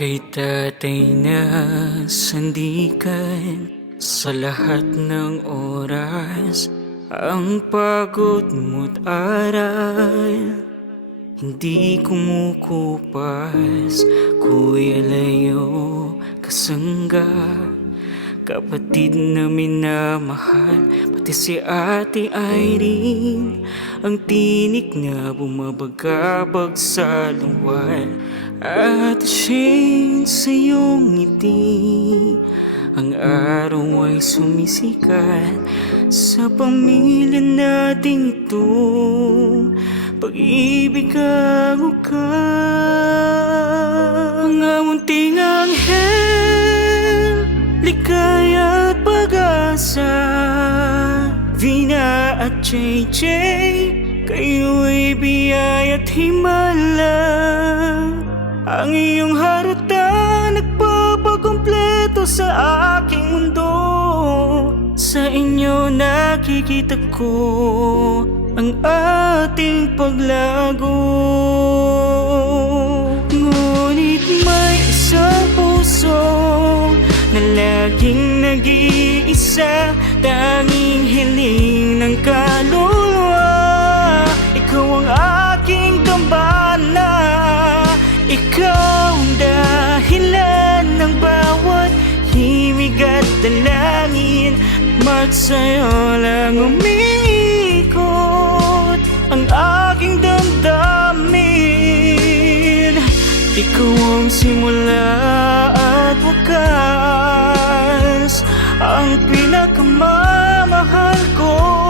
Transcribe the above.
Kay tatay na sandikan sa lahat ng oras, ang pagod mo't aral hindi kumukupas. Kuya layo kasangga, kapatid na minamahal, pati si Ate Irene, ang tinik na bumabagabag sa luwal. At Shane, sa iyong ngiti ang araw ay sumisikat sa pamilya nating ito. Pag-ibig ang ugat, mga munting anghel, ligaya at pag-asa. Vina at JJ, kayo'y biyaya at himala. Ang iyong harutan nagpapakumpleto sa aking mundo. Sa inyo nakikita ko ang ating paglago. Ngunit may isang puso na laging nag-iisa, tanging hiling ng kaluluwa. Ikaw ang aking gambana, ikaw ang dahilan ng bawat himig at dalangin. Magsayo lang umiikot ang aking damdamin. Ikaw ang simula at wakas, ang pinakamamahal ko.